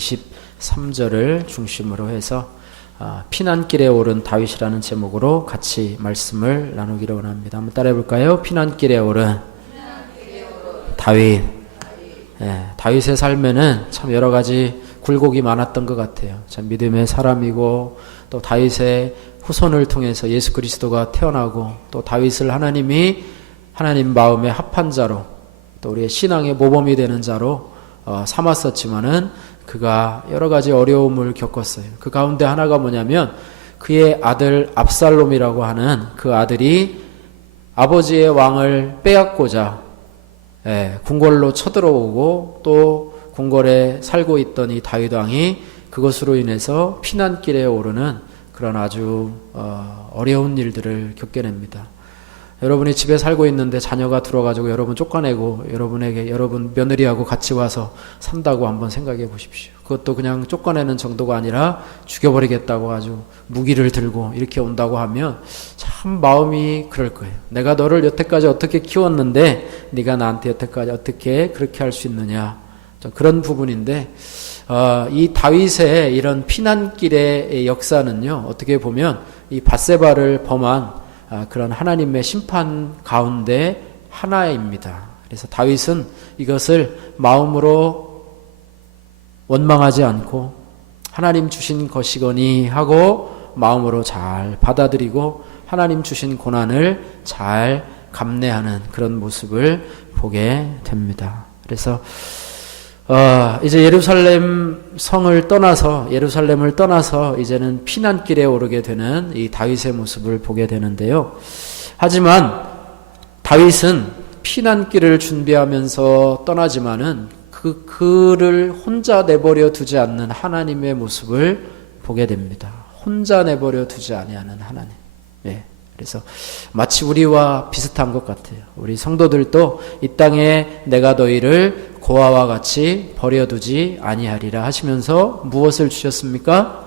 23절을 중심으로 해서 피난길에 오른 다윗이라는 제목으로 같이 말씀을 나누기를 원합니다. 한번 따라해 볼까요? 피난길에 오른 다윗. 다윗의 삶에는 참 여러 가지 굴곡이 많았던 것 같아요. 참 믿음의 사람이고, 또 다윗의 후손을 통해서 예수 그리스도가 태어나고, 또 다윗을 하나님이 하나님 마음에 합한 자로, 또 우리의 신앙의 모범이 되는 자로 삼았었지만은 그가 여러 가지 어려움을 겪었어요. 그 가운데 하나가 뭐냐면 그의 아들 압살롬이라고 하는 그 아들이 아버지의 왕을 빼앗고자 궁궐로 쳐들어오고, 또 궁궐에 살고 있던 이 다윗 왕이 그것으로 인해서 피난길에 오르는 그런 아주 어려운 일들을 겪게 됩니다. 여러분이 집에 살고 있는데 자녀가 들어가지고 여러분 쫓아내고 여러분에게 여러분 며느리하고 같이 와서 산다고 한번 생각해 보십시오. 그것도 그냥 쫓아내는 정도가 아니라 죽여버리겠다고 아주 무기를 들고 이렇게 온다고 하면 참 마음이 그럴 거예요. 내가 너를 여태까지 어떻게 키웠는데 네가 나한테 여태까지 어떻게 그렇게 할 수 있느냐, 그런 부분인데, 이 다윗의 이런 피난길의 역사는요, 어떻게 보면 이 밧세바를 범한 그런 하나님의 심판 가운데 하나입니다. 그래서 다윗은 이것을 마음으로 원망하지 않고 하나님 주신 것이거니 하고 마음으로 잘 받아들이고 하나님 주신 고난을 잘 감내하는 그런 모습을 보게 됩니다. 그래서 이제 예루살렘을 떠나서 이제는 피난길에 오르게 되는 이 다윗의 모습을 보게 되는데요. 하지만 다윗은 피난길을 준비하면서 떠나지만은 그를 혼자 내버려 두지 않는 하나님의 모습을 보게 됩니다. 혼자 내버려 두지 아니하는 하나님. 그래서 마치 우리와 비슷한 것 같아요. 우리 성도들도 이 땅에 내가 너희를 고아와 같이 버려두지 아니하리라 하시면서 무엇을 주셨습니까?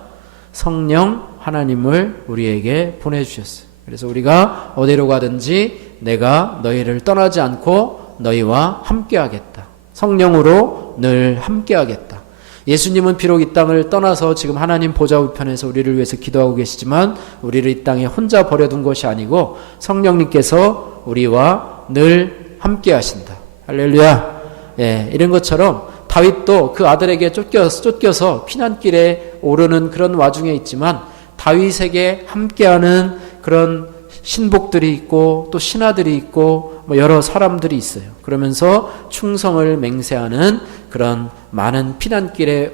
성령 하나님을 우리에게 보내주셨어요. 그래서 우리가 어디로 가든지 내가 너희를 떠나지 않고 너희와 함께하겠다. 성령으로 늘 함께하겠다. 예수님은 비록 이 땅을 떠나서 지금 하나님 보좌 우편에서 우리를 위해서 기도하고 계시지만 우리를 이 땅에 혼자 버려둔 것이 아니고 성령님께서 우리와 늘 함께 하신다. 할렐루야. 이런 것처럼 다윗도 그 아들에게 쫓겨서 피난길에 오르는 그런 와중에 있지만 다윗에게 함께하는 그런 신복들이 있고 또 신하들이 있고 여러 사람들이 있어요. 그러면서 충성을 맹세하는 그런 많은 피난길에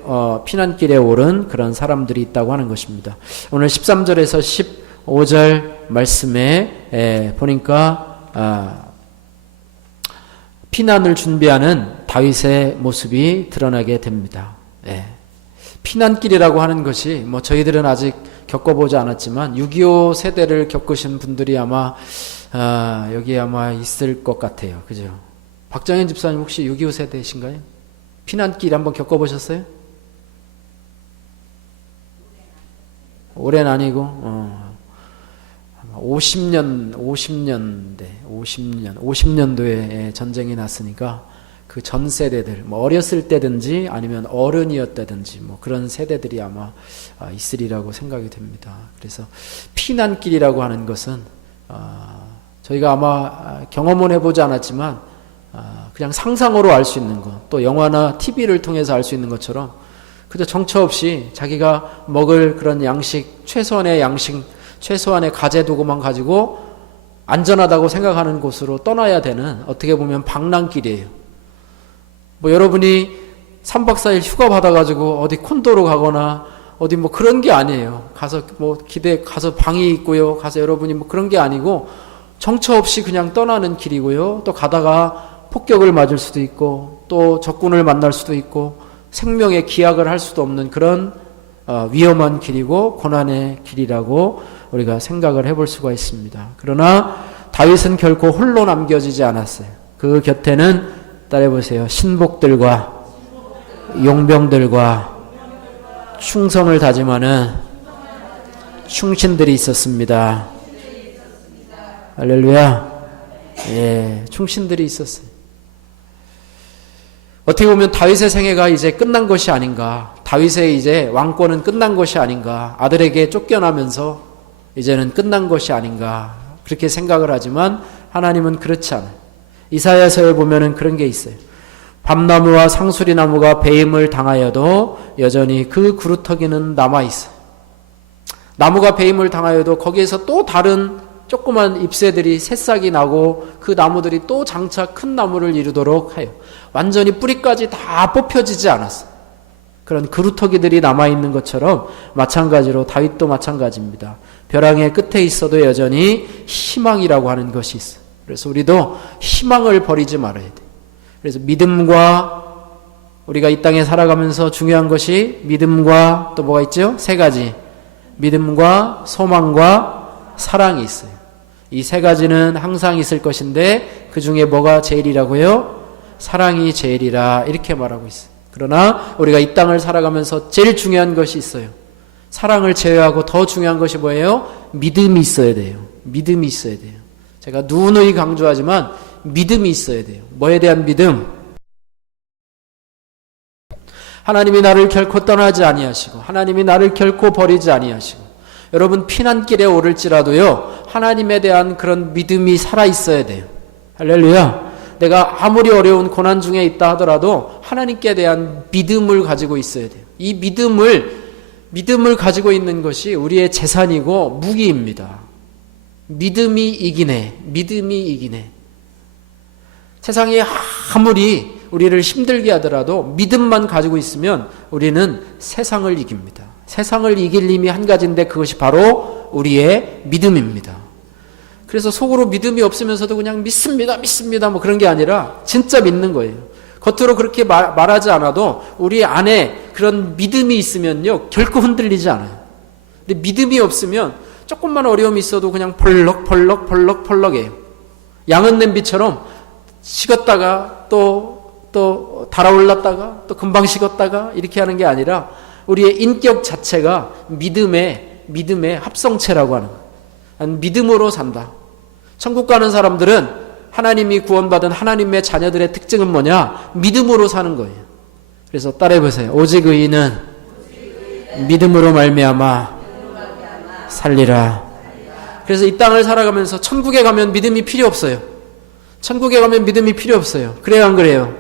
오른 그런 사람들이 있다고 하는 것입니다. 오늘 13절에서 15절 말씀에 보니까 피난을 준비하는 다윗의 모습이 드러나게 됩니다. 피난길이라고 하는 것이 저희들은 아직 겪어보지 않았지만 6.25 세대를 겪으신 분들이 아마 여기에 아마 있을 것 같아요. 그죠? 박정현 집사님 혹시 6.25 세대이신가요? 피난길 한번 겪어보셨어요? 올해는 아니고 50년도에 전쟁이 났으니까 그 전 세대들, 어렸을 때든지 아니면 어른이었다든지 그런 세대들이 아마 있으리라고 생각이 됩니다. 그래서 피난길이라고 하는 것은 저희가 아마 경험은 해보지 않았지만 그냥 상상으로 알 수 있는 것, 또 영화나 TV를 통해서 알 수 있는 것처럼 그저 정처 없이 자기가 먹을 그런 양식, 최소한의 가재 도구만 가지고 안전하다고 생각하는 곳으로 떠나야 되는, 어떻게 보면 방랑길이에요. 여러분이 3박 4일 휴가 받아가지고 어디 콘도로 가거나 어디 그런 게 아니에요. 가서 가서 방이 있고요. 가서 여러분이 그런 게 아니고 정처 없이 그냥 떠나는 길이고요. 또 가다가 폭격을 맞을 수도 있고 또 적군을 만날 수도 있고 생명의 기약을 할 수도 없는 그런 위험한 길이고 고난의 길이라고 우리가 생각을 해볼 수가 있습니다. 그러나 다윗은 결코 홀로 남겨지지 않았어요. 그 곁에는 따라해보세요. 신복들과 용병들과 충성을 다짐하는 충신들이 있었습니다. 할렐루야. 충신들이 있었어요. 어떻게 보면 다윗의 생애가 이제 끝난 것이 아닌가. 다윗의 이제 왕권은 끝난 것이 아닌가, 아들에게 쫓겨나면서 이제는 끝난 것이 아닌가 그렇게 생각을 하지만 하나님은 그렇지 않아요. 이사야서에 보면은 그런 게 있어요. 밤나무와 상수리나무가 배임을 당하여도 여전히 그 구루터기는 남아있어요. 나무가 배임을 당하여도 거기에서 또 다른 조그만 잎새들이 새싹이 나고 그 나무들이 또 장차 큰 나무를 이루도록 하여 완전히 뿌리까지 다 뽑혀지지 않았어요. 그런 그루터기들이 남아있는 것처럼 마찬가지로 다윗도 마찬가지입니다. 벼랑의 끝에 있어도 여전히 희망이라고 하는 것이 있어요. 그래서 우리도 희망을 버리지 말아야 돼요. 그래서 믿음과 우리가 이 땅에 살아가면서 중요한 것이 믿음과 또 뭐가 있죠? 세 가지. 믿음과 소망과 사랑이 있어요. 이 세 가지는 항상 있을 것인데 그 중에 뭐가 제일이라고요? 사랑이 제일이라 이렇게 말하고 있어요. 그러나 우리가 이 땅을 살아가면서 제일 중요한 것이 있어요. 사랑을 제외하고 더 중요한 것이 뭐예요? 믿음이 있어야 돼요. 믿음이 있어야 돼요. 제가 누누이 강조하지만 믿음이 있어야 돼요. 뭐에 대한 믿음? 하나님이 나를 결코 떠나지 아니하시고 하나님이 나를 결코 버리지 아니하시고 여러분 피난길에 오를지라도요 하나님에 대한 그런 믿음이 살아있어야 돼요. 할렐루야. 내가 아무리 어려운 고난 중에 있다 하더라도 하나님께 대한 믿음을 가지고 있어야 돼요. 이 믿음을 가지고 있는 것이 우리의 재산이고 무기입니다. 믿음이 이기네. 믿음이 이기네. 세상이 아무리 우리를 힘들게 하더라도 믿음만 가지고 있으면 우리는 세상을 이깁니다. 세상을 이길 힘이 한 가지인데 그것이 바로 우리의 믿음입니다. 그래서 속으로 믿음이 없으면서도 그냥 믿습니다 뭐 그런 게 아니라 진짜 믿는 거예요. 겉으로 그렇게 말하지 않아도 우리 안에 그런 믿음이 있으면요 결코 흔들리지 않아요. 근데 믿음이 없으면 조금만 어려움이 있어도 그냥 펄럭해요. 양은 냄비처럼 식었다가 또 달아올랐다가 또 금방 식었다가 이렇게 하는 게 아니라 우리의 인격 자체가 믿음의 합성체라고 하는 거예요. 믿음으로 산다. 천국 가는 사람들은 하나님이 구원받은 하나님의 자녀들의 특징은 뭐냐? 믿음으로 사는 거예요. 그래서 따라해보세요. 오직 의인은 믿음으로 말미암아 살리라. 그래서 이 땅을 살아가면서 천국에 가면 믿음이 필요 없어요. 천국에 가면 믿음이 필요 없어요. 그래요, 안 그래요?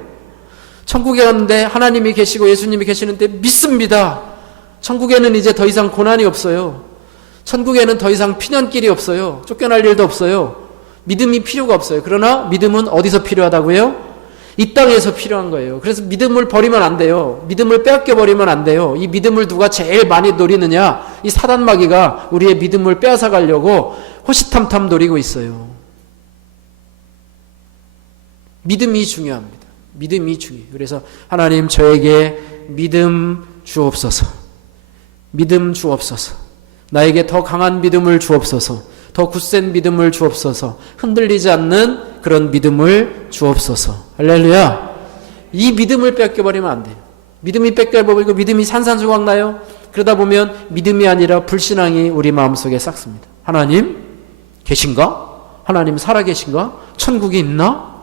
천국에 갔는데 하나님이 계시고 예수님이 계시는데 믿습니다. 천국에는 이제 더 이상 고난이 없어요. 천국에는 더 이상 피난길이 없어요. 쫓겨날 일도 없어요. 믿음이 필요가 없어요. 그러나 믿음은 어디서 필요하다고요? 이 땅에서 필요한 거예요. 그래서 믿음을 버리면 안 돼요. 믿음을 빼앗겨 버리면 안 돼요. 이 믿음을 누가 제일 많이 노리느냐? 이 사단마귀가 우리의 믿음을 빼앗아 가려고 호시탐탐 노리고 있어요. 믿음이 중요합니다. 믿음이 중요해요. 그래서 하나님 저에게 믿음 주옵소서. 믿음 주옵소서. 나에게 더 강한 믿음을 주옵소서. 더 굳센 믿음을 주옵소서. 흔들리지 않는 그런 믿음을 주옵소서. 할렐루야. 이 믿음을 뺏겨버리면 안 돼요. 믿음이 뺏겨버리고 믿음이 산산조각 나요. 그러다 보면 믿음이 아니라 불신앙이 우리 마음속에 싹습니다. 하나님 계신가? 하나님 살아계신가? 천국이 있나?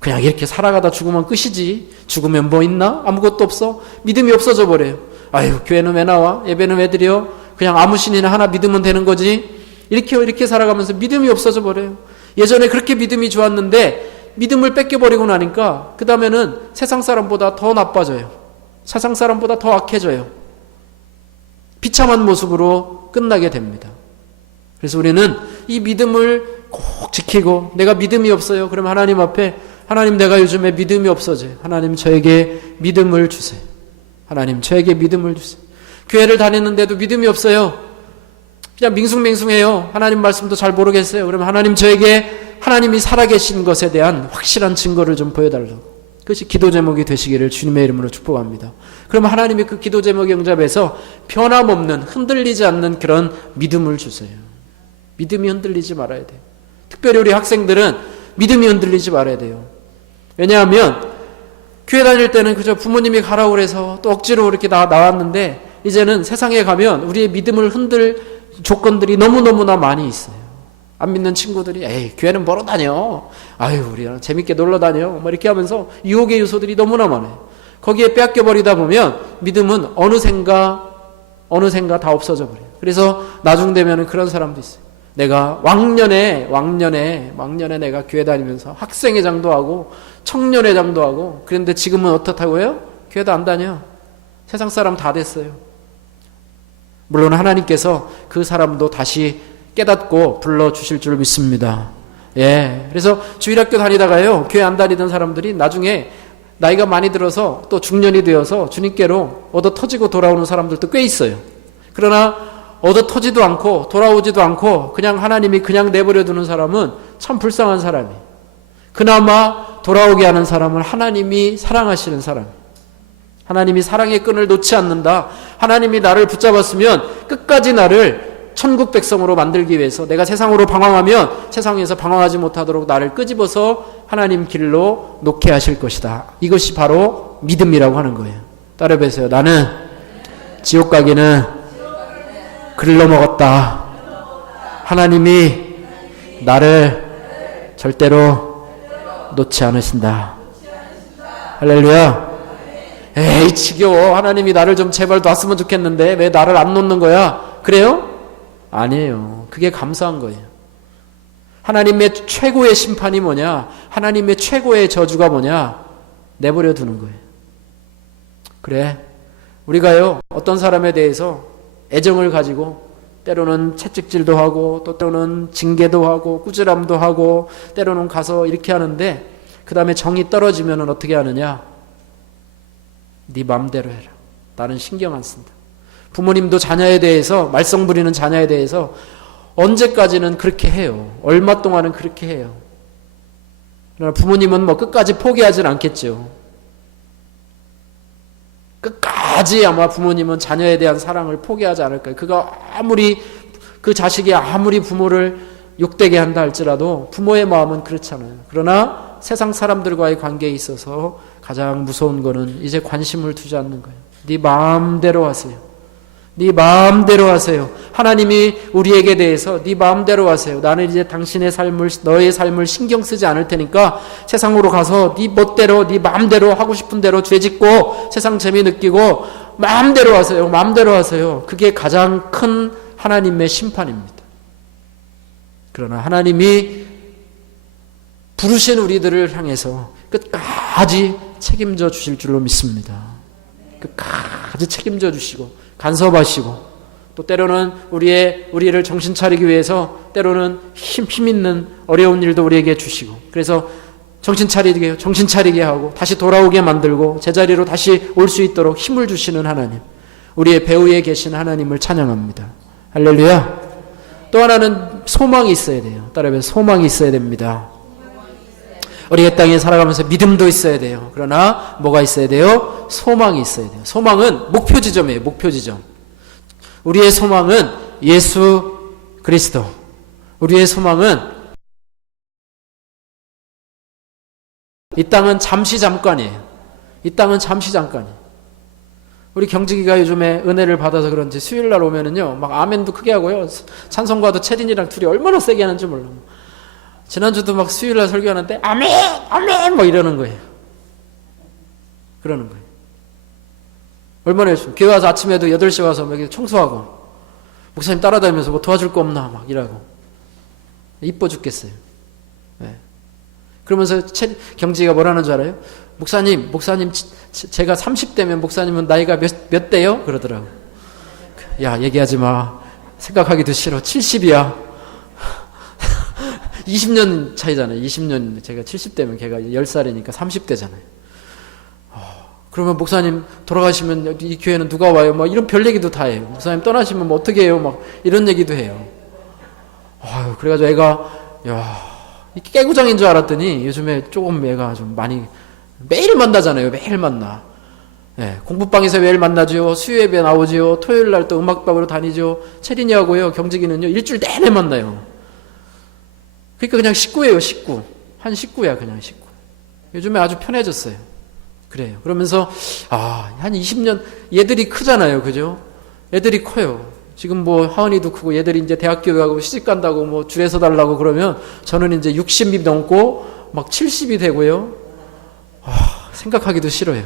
그냥 이렇게 살아가다 죽으면 끝이지. 죽으면 뭐 있나? 아무것도 없어. 믿음이 없어져 버려요. 아유, 교회는 왜 나와? 예배는 왜 드려? 그냥 아무 신이나 하나 믿으면 되는 거지. 이렇게 살아가면서 믿음이 없어져 버려요. 예전에 그렇게 믿음이 좋았는데 믿음을 뺏겨버리고 나니까 그 다음에는 세상 사람보다 더 나빠져요. 세상 사람보다 더 악해져요. 비참한 모습으로 끝나게 됩니다. 그래서 우리는 이 믿음을 꼭 지키고 내가 믿음이 없어요. 그럼 하나님 앞에 하나님 내가 요즘에 믿음이 없어져요. 하나님 저에게 믿음을 주세요. 하나님 저에게 믿음을 주세요. 교회를 다니는데도 믿음이 없어요. 그냥 밍숭맹숭해요. 하나님 말씀도 잘 모르겠어요. 그러면 하나님 저에게 하나님이 살아계신 것에 대한 확실한 증거를 좀 보여달라고. 그것이 기도 제목이 되시기를 주님의 이름으로 축복합니다. 그러면 하나님이 그 기도 제목에 응답해서 변함없는 흔들리지 않는 그런 믿음을 주세요. 믿음이 흔들리지 말아야 돼요. 특별히 우리 학생들은 믿음이 흔들리지 말아야 돼요. 왜냐하면 교회 다닐 때는 그저 부모님이 가라고 그래서 또 억지로 이렇게 나왔는데 이제는 세상에 가면 우리의 믿음을 흔들 조건들이 너무너무나 많이 있어요. 안 믿는 친구들이 에이 교회는 뭐로 다녀? 아유 우리랑 재밌게 놀러 다녀. 뭐 이렇게 하면서 유혹의 요소들이 너무나 많아요. 거기에 빼앗겨 버리다 보면 믿음은 어느샌가 다 없어져 버려요. 그래서 나중 되면은 그런 사람도 있어요. 내가 왕년에 내가 교회 다니면서 학생회장도 하고 청년회장도 하고 그런데 지금은 어떻다고요? 교회도 안 다녀. 세상 사람 다 됐어요. 물론 하나님께서 그 사람도 다시 깨닫고 불러주실 줄 믿습니다. 예. 그래서 주일학교 다니다가요, 교회 안 다니던 사람들이 나중에 나이가 많이 들어서 또 중년이 되어서 주님께로 얻어 터지고 돌아오는 사람들도 꽤 있어요. 그러나 얻어 터지도 않고 돌아오지도 않고 그냥 하나님이 그냥 내버려 두는 사람은 참 불쌍한 사람이에요. 그나마 돌아오게 하는 사람은 하나님이 사랑하시는 사람. 하나님이 사랑의 끈을 놓지 않는다. 하나님이 나를 붙잡았으면 끝까지 나를 천국 백성으로 만들기 위해서 내가 세상으로 방황하면 세상에서 방황하지 못하도록 나를 끄집어서 하나님 길로 놓게 하실 것이다. 이것이 바로 믿음이라고 하는 거예요. 따라해보세요. 나는 지옥 가기는 글러 먹었다. 하나님이 나를 절대로 놓지 않으신다. 할렐루야. 에이 지겨워. 하나님이 나를 좀 제발 놨으면 좋겠는데 왜 나를 안 놓는 거야? 그래요? 아니에요. 그게 감사한 거예요. 하나님의 최고의 심판이 뭐냐? 하나님의 최고의 저주가 뭐냐? 내버려 두는 거예요. 그래, 우리가요 어떤 사람에 대해서 애정을 가지고 때로는 채찍질도 하고 또 때로는 징계도 하고 꾸지람도 하고 때로는 가서 이렇게 하는데 그 다음에 정이 떨어지면 어떻게 하느냐? 네 맘대로 해라. 나는 신경 안 쓴다. 부모님도 자녀에 대해서 말썽 부리는 자녀에 대해서 언제까지는 그렇게 해요. 얼마 동안은 그렇게 해요. 그러나 부모님은 뭐 끝까지 포기하진 않겠죠. 끝까지 아마 부모님은 자녀에 대한 사랑을 포기하지 않을 거예요. 그 자식이 아무리 부모를 욕되게 한다 할지라도 부모의 마음은 그렇잖아요. 그러나 세상 사람들과의 관계에 있어서 가장 무서운 거는 이제 관심을 두지 않는 거예요. 네 마음대로 하세요. 네 마음대로 하세요. 하나님이 우리에게 대해서 네 마음대로 하세요. 나는 이제 너의 삶을 신경 쓰지 않을 테니까 세상으로 가서 네 멋대로 네 마음대로 하고 싶은 대로 죄짓고 세상 재미 느끼고 마음대로 하세요. 마음대로 하세요. 그게 가장 큰 하나님의 심판입니다. 그러나 하나님이 부르신 우리들을 향해서 끝까지 책임져 주실 줄로 믿습니다. 끝까지 책임져 주시고 간섭하시고 또 때로는 우리를 정신 차리기 위해서 때로는 힘 있는 어려운 일도 우리에게 주시고 그래서 정신 차리게 하고 다시 돌아오게 만들고 제자리로 다시 올 수 있도록 힘을 주시는 하나님, 우리의 배후에 계신 하나님을 찬양합니다. 할렐루야. 또 하나는 소망이 있어야 돼요. 따라해서 소망이 있어야 됩니다. 우리의 땅에 살아가면서 믿음도 있어야 돼요. 그러나 뭐가 있어야 돼요? 소망이 있어야 돼요. 소망은 목표 지점이에요. 목표 지점. 우리의 소망은 예수 그리스도. 우리의 소망은 이 땅은 잠시 잠깐이에요. 이 땅은 잠시 잠깐이에요. 우리 경직이가 요즘에 은혜를 받아서 그런지 수요일날 오면은요 막 아멘도 크게 하고요 찬송가도 채린이랑 둘이 얼마나 세게 하는지 몰라. 지난주도 막 수요일날 설교하는데 아멘 아멘 뭐 이러는 거예요. 그러는 거예요. 얼마나 열심히 교회 와서 아침에도 8시 와서 막 청소하고 목사님 따라다니면서 뭐 도와줄 거 없나 막 이러고 이뻐 죽겠어요. 네. 그러면서 경지가 뭐라는 줄 알아요? 목사님 제가 30대면 목사님은 나이가 몇 대요? 그러더라고. 야 얘기하지 마. 생각하기도 싫어. 70이야. 20년 차이잖아요. 20년 제가 70대면 걔가 10살이니까 30대잖아요. 그러면 목사님 돌아가시면 이 교회는 누가 와요? 막 이런 별 얘기도 다 해요. 목사님 떠나시면 뭐 어떻게 해요? 막 이런 얘기도 해요. 그래가지고 애가 깨구장인 줄 알았더니 요즘에 조금 애가 좀 많이 매일 만나잖아요. 매일 만나. 네, 공부방에서 매일 만나죠. 수요예배 나오죠. 토요일 날 또 음악방으로 다니죠. 채린이하고요. 경직이는요. 일주일 내내 만나요. 그러니까 그냥 식구예요. 식구. 한 식구야. 그냥 식구. 요즘에 아주 편해졌어요. 그래요. 그러면서 한 20년 얘들이 크잖아요. 그죠? 애들이 커요. 지금 뭐 하은이도 크고 얘들이 이제 대학교 가고 시집 간다고 뭐 줄에서 달라고 그러면 저는 이제 60이 넘고 막 70이 되고요. 생각하기도 싫어요.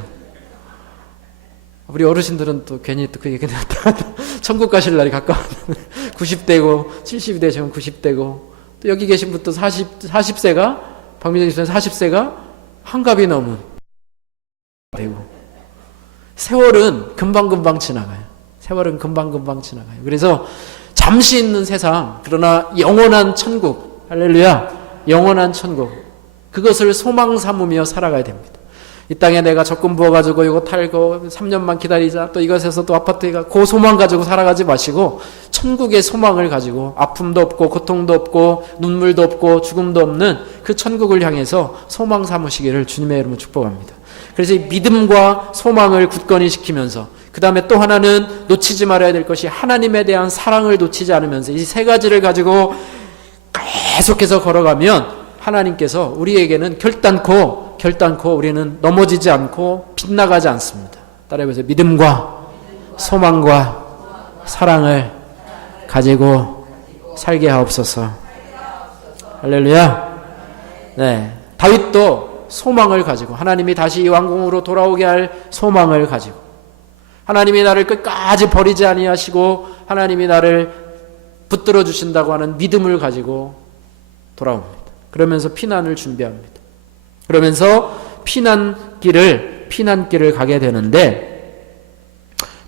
우리 어르신들은 또 괜히 또 그 얘기 나왔다. 천국 가실 날이 가까웠는데 90대고 70이 되시면 90대고 또 여기 계신 분도 40세가 박민정 집사님 40세가 한갑이 넘은 되고 세월은 금방금방 지나가요. 세월은 금방금방 지나가요. 그래서 잠시 있는 세상 그러나 영원한 천국 할렐루야 영원한 천국 그것을 소망 삼으며 살아가야 됩니다. 이 땅에 내가 적금 부어가지고 이거 탈고 3년만 기다리자 또 이것에서 또 아파트가 그 소망 가지고 살아가지 마시고 천국의 소망을 가지고 아픔도 없고 고통도 없고 눈물도 없고 죽음도 없는 그 천국을 향해서 소망 삼으시기를 주님의 이름으로 축복합니다. 그래서 이 믿음과 소망을 굳건히 지키면서 그 다음에 또 하나는 놓치지 말아야 될 것이 하나님에 대한 사랑을 놓치지 않으면서 이 세 가지를 가지고 계속해서 걸어가면 하나님께서 우리에게는 결단코 우리는 넘어지지 않고 빗나가지 않습니다. 따라해보세요. 믿음과 소망과 사랑을 가지고 살게 하옵소서. 할렐루야. 네, 다윗도 소망을 가지고 하나님이 다시 이 왕궁으로 돌아오게 할 소망을 가지고 하나님이 나를 끝까지 버리지 아니하시고 하나님이 나를 붙들어 주신다고 하는 믿음을 가지고 돌아옵니다. 그러면서 피난을 준비합니다. 그러면서 피난길을 가게 되는데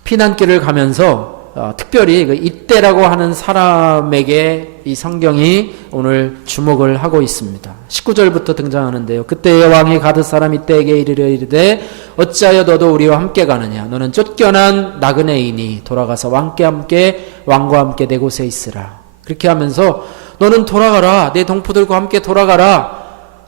피난길을 가면서 특별히 이때라고 하는 사람에게 이 성경이 오늘 주목을 하고 있습니다. 19절부터 등장하는데요. 그때의 왕이 가드 사람 이때에게 이르되 어찌하여 너도 우리와 함께 가느냐 너는 쫓겨난 나그네이니 돌아가서 왕과 함께 내 곳에 있으라. 그렇게 하면서 너는 돌아가라 내 동포들과 함께 돌아가라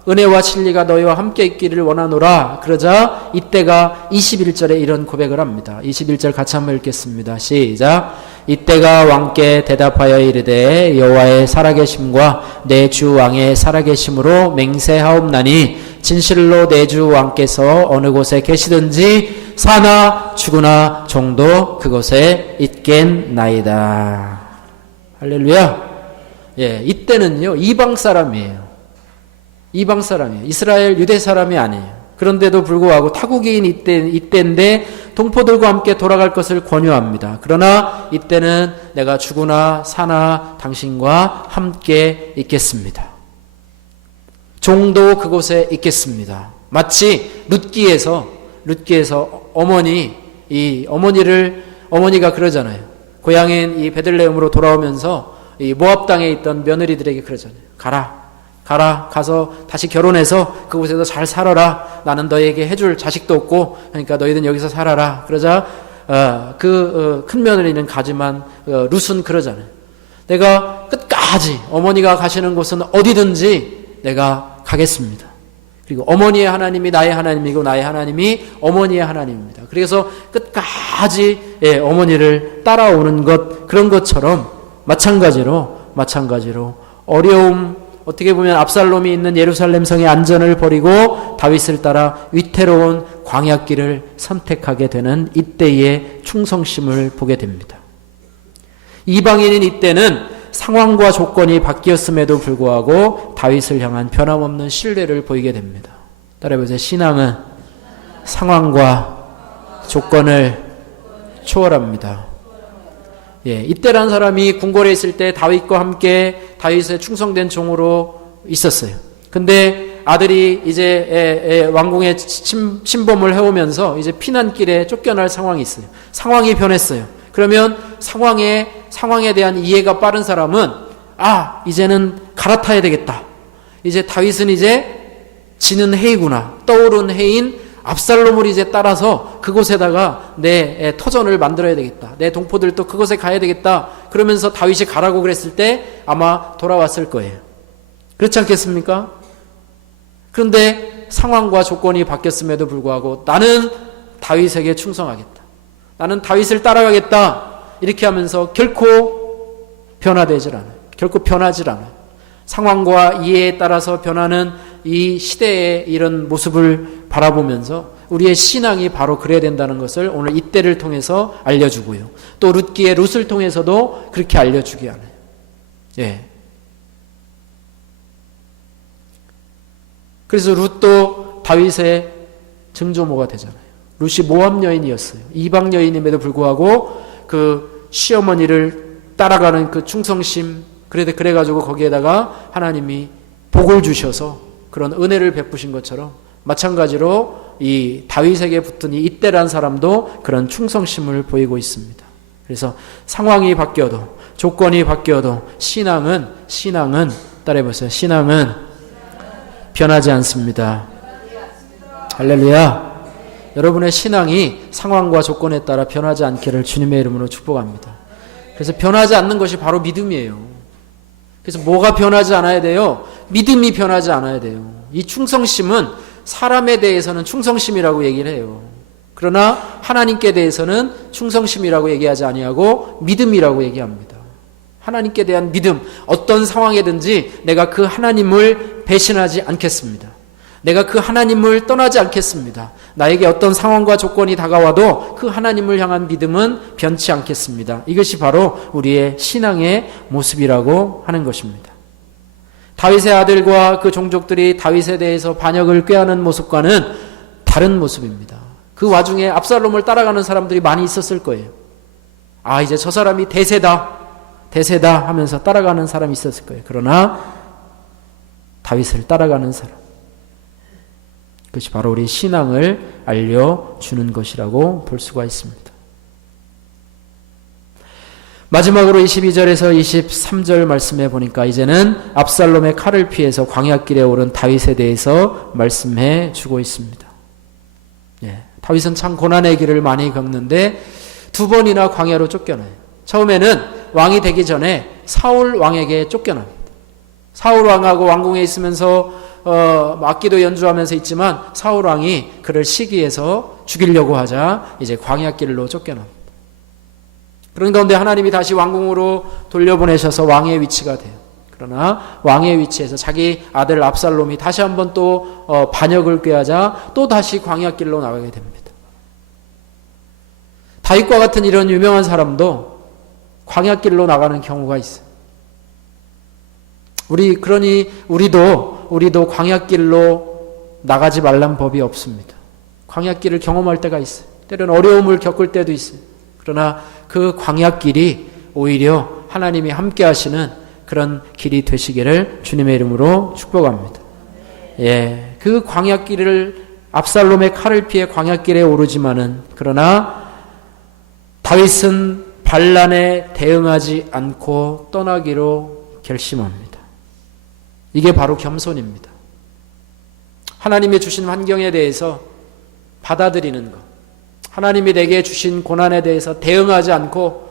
은혜와 진리가 너희와 함께 있기를 원하노라. 그러자 이때가 21절에 이런 고백을 합니다. 21절 같이 한번 읽겠습니다. 시작. 이때가 왕께 대답하여 이르되 여호와의 살아계심과 내 주 왕의 살아계심으로 맹세하옵나니 진실로 내 주 왕께서 어느 곳에 계시든지 사나 죽으나 종도 그곳에 있겠나이다. 할렐루야. 예, 이때는요 이방 사람이에요. 이스라엘 유대 사람이 아니에요. 그런데도 불구하고 타국인 이때인데 동포들과 함께 돌아갈 것을 권유합니다. 그러나 이때는 내가 죽으나 사나 당신과 함께 있겠습니다. 종도 그곳에 있겠습니다. 마치 룻기에서 어머니가 그러잖아요. 고향인 이 베들레헴으로 돌아오면서 이 모압 땅에 있던 며느리들에게 그러잖아요. 가서 다시 결혼해서 그곳에서 잘 살아라. 나는 너에게 해줄 자식도 없고 그러니까 너희는 여기서 살아라. 그러자 큰 며느리는 가지만 룻은 그러잖아요. 내가 끝까지 어머니가 가시는 곳은 어디든지 내가 가겠습니다. 그리고 어머니의 하나님이 나의 하나님이고 나의 하나님이 어머니의 하나님입니다. 그래서 끝까지 어머니를 따라오는 것 그런 것처럼 마찬가지로 어려움 어떻게 보면 압살롬이 있는 예루살렘 성의 안전을 버리고 다윗을 따라 위태로운 광야길을 선택하게 되는 이때의 충성심을 보게 됩니다. 이방인인 이때는 상황과 조건이 바뀌었음에도 불구하고 다윗을 향한 변함없는 신뢰를 보이게 됩니다. 따라해보세요. 신앙은 상황과 조건을 초월합니다. 예, 이때란 사람이 궁궐에 있을 때 다윗과 함께 다윗의 충성된 종으로 있었어요. 근데 아들이 이제 왕궁에 침범을 해오면서 이제 피난길에 쫓겨날 상황이 있어요. 상황이 변했어요. 그러면 상황에 대한 이해가 빠른 사람은 이제는 갈아타야 되겠다. 이제 다윗은 이제 지는 해이구나. 떠오른 해인 압살롬을 이제 따라서 그곳에다가 내 터전을 만들어야 되겠다. 내 동포들도 그곳에 가야 되겠다. 그러면서 다윗이 가라고 그랬을 때 아마 돌아왔을 거예요. 그렇지 않겠습니까? 그런데 상황과 조건이 바뀌었음에도 불구하고 나는 다윗에게 충성하겠다. 나는 다윗을 따라가겠다. 이렇게 하면서 결코 변화되질 않아요. 결코 변하질 않아요. 상황과 이해에 따라서 변하는 이 시대의 이런 모습을 바라보면서 우리의 신앙이 바로 그래야 된다는 것을 오늘 이때를 통해서 알려주고요. 또 룻기의 룻을 통해서도 그렇게 알려주게 하네요. 예. 그래서 룻도 다윗의 증조모가 되잖아요. 룻이 모압 여인이었어요. 이방 여인임에도 불구하고 그 시어머니를 따라가는 그 충성심, 그래가지고 거기에다가 하나님이 복을 주셔서 그런 은혜를 베푸신 것처럼 마찬가지로 이 다윗에게 붙은 이 이때란 사람도 그런 충성심을 보이고 있습니다. 그래서 상황이 바뀌어도, 조건이 바뀌어도 신앙은 따라해보세요. 신앙은 변하지 않습니다. 할렐루야. 여러분의 신앙이 상황과 조건에 따라 변하지 않기를 주님의 이름으로 축복합니다. 그래서 변하지 않는 것이 바로 믿음이에요. 그래서 뭐가 변하지 않아야 돼요? 믿음이 변하지 않아야 돼요. 이 충성심은 사람에 대해서는 충성심이라고 얘기를 해요. 그러나 하나님께 대해서는 충성심이라고 얘기하지 아니하고 믿음이라고 얘기합니다. 하나님께 대한 믿음, 어떤 상황이든지 내가 그 하나님을 배신하지 않겠습니다. 내가 그 하나님을 떠나지 않겠습니다. 나에게 어떤 상황과 조건이 다가와도 그 하나님을 향한 믿음은 변치 않겠습니다. 이것이 바로 우리의 신앙의 모습이라고 하는 것입니다. 다윗의 아들과 그 종족들이 다윗에 대해서 반역을 꾀하는 모습과는 다른 모습입니다. 그 와중에 압살롬을 따라가는 사람들이 많이 있었을 거예요. 아, 이제 저 사람이 대세다 하면서 따라가는 사람이 있었을 거예요. 그러나 다윗을 따라가는 사람, 그것이 바로 우리 신앙을 알려주는 것이라고 볼 수가 있습니다. 마지막으로 22절에서 23절 말씀해 보니까 이제는 압살롬의 칼을 피해서 광야길에 오른 다윗에 대해서 말씀해 주고 있습니다. 다윗은 참 고난의 길을 많이 겪는데 두 번이나 광야로 쫓겨나요. 처음에는 왕이 되기 전에 사울 왕에게 쫓겨납니다. 사울 왕하고 왕궁에 있으면서 악기도 연주하면서 있지만 사울 왕이 그를 시기해서 죽이려고 하자 이제 광야길로 쫓겨납니다. 그런 가운데 하나님이 다시 왕궁으로 돌려보내셔서 왕의 위치가 돼요. 그러나 왕의 위치에서 자기 아들 압살롬이 다시 한번 또 반역을 꾀하자 또 다시 광야길로 나가게 됩니다. 다윗과 같은 이런 유명한 사람도 광야길로 나가는 경우가 있어요. 그러니 우리도 광야길로 나가지 말란 법이 없습니다. 광야길을 경험할 때가 있어요. 때로는 어려움을 겪을 때도 있어요. 그러나 그 광야길이 오히려 하나님이 함께 하시는 그런 길이 되시기를 주님의 이름으로 축복합니다. 그 광야길을 압살롬의 칼을 피해 광야길에 오르지만은 그러나 다윗은 반란에 대응하지 않고 떠나기로 결심합니다. 이게 바로 겸손입니다. 하나님이 주신 환경에 대해서 받아들이는 것, 하나님이 내게 주신 고난에 대해서 대응하지 않고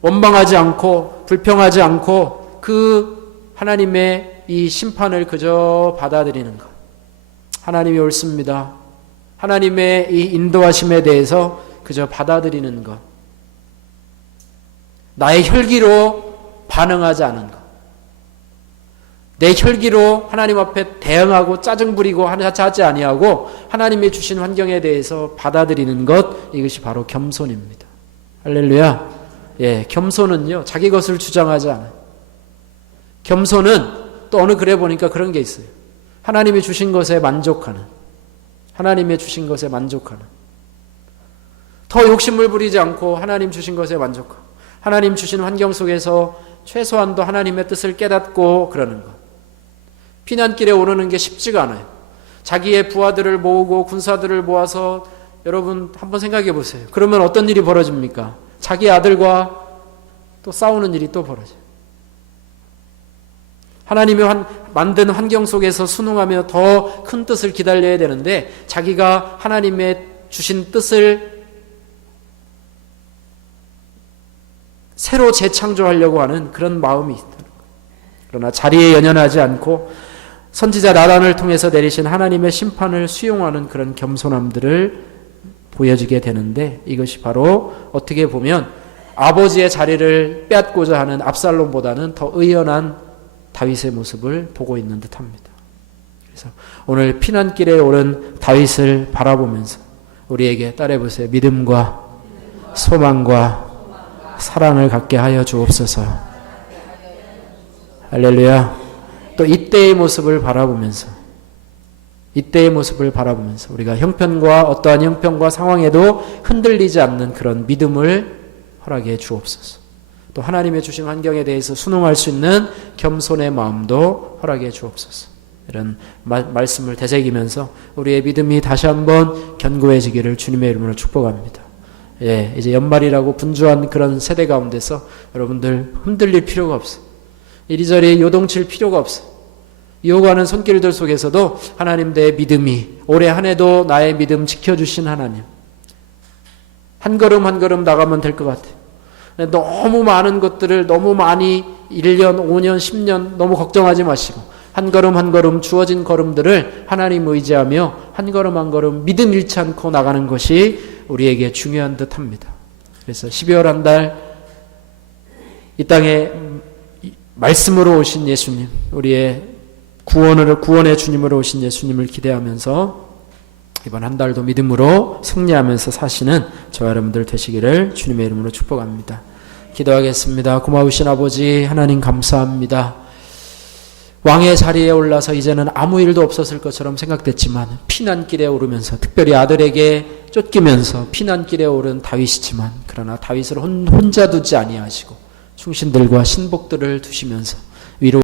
원망하지 않고 불평하지 않고 그 하나님의 이 심판을 그저 받아들이는 것. 하나님이 옳습니다. 하나님의 이 인도하심에 대해서 그저 받아들이는 것. 나의 혈기로 반응하지 않은 것. 내 혈기로 하나님 앞에 대응하고 짜증 부리고 하지 아니하고 하나님이 주신 환경에 대해서 받아들이는 것, 이것이 바로 겸손입니다. 할렐루야. 겸손은요 자기 것을 주장하지 않아요. 겸손은 또 어느 글에 보니까 그런 게 있어요. 하나님이 주신 것에 만족하는, 하나님의 주신 것에 만족하는, 더 욕심을 부리지 않고 하나님 주신 것에 만족하고 하나님 주신 환경 속에서 최소한도 하나님의 뜻을 깨닫고 그러는 것. 피난길에 오르는 게 쉽지가 않아요. 자기의 부하들을 모으고 군사들을 모아서, 여러분 한번 생각해 보세요. 그러면 어떤 일이 벌어집니까? 자기 아들과 또 싸우는 일이 또 벌어져요. 하나님이 만든 환경 속에서 순응하며 더 큰 뜻을 기다려야 되는데 자기가 하나님의 주신 뜻을 새로 재창조하려고 하는 그런 마음이 있다는 거예요. 그러나 자리에 연연하지 않고 선지자 나단을 통해서 내리신 하나님의 심판을 수용하는 그런 겸손함들을 보여주게 되는데, 이것이 바로 어떻게 보면 아버지의 자리를 빼앗고자 하는 압살롬보다는 더 의연한 다윗의 모습을 보고 있는 듯합니다. 그래서 오늘 피난길에 오른 다윗을 바라보면서 우리에게 따라해보세요. 믿음과 소망과 사랑을 갖게 하여 주옵소서. 할렐루야. 또 이때의 모습을 바라보면서 이때의 모습을 바라보면서 우리가 형편과 어떠한 형편과 상황에도 흔들리지 않는 그런 믿음을 허락해 주옵소서. 또 하나님의 주신 환경에 대해서 순응할 수 있는 겸손의 마음도 허락해 주옵소서. 이런 말씀을 되새기면서 우리의 믿음이 다시 한번 견고해지기를 주님의 이름으로 축복합니다. 예, 이제 연말이라고 분주한 그런 세대 가운데서 여러분들 흔들릴 필요가 없어. 이리저리 요동칠 필요가 없어. 이어가는 손길들 속에서도 하나님 내 믿음이 올해 한 해도 나의 믿음 지켜주신 하나님. 한 걸음 한 걸음 나가면 될 것 같아요. 너무 많은 것들을 너무 많이 1년, 5년, 10년 너무 걱정하지 마시고 한 걸음 한 걸음 주어진 걸음들을 하나님 의지하며 한 걸음 한 걸음 믿음 잃지 않고 나가는 것이 우리에게 중요한 듯합니다. 그래서 12월 한 달 이 땅에 말씀으로 오신 예수님, 우리의 구원의 주님으로 오신 예수님을 기대하면서 이번 한 달도 믿음으로 승리하면서 사시는 저와 여러분들 되시기를 주님의 이름으로 축복합니다. 기도하겠습니다. 고마우신 아버지 하나님 감사합니다. 왕의 자리에 올라서 이제는 아무 일도 없었을 것처럼 생각됐지만 피난길에 오르면서 특별히 아들에게 쫓기면서 피난길에 오른 다윗이지만 그러나 다윗을 혼자 두지 아니하시고 충신들과 신복들을 두시면서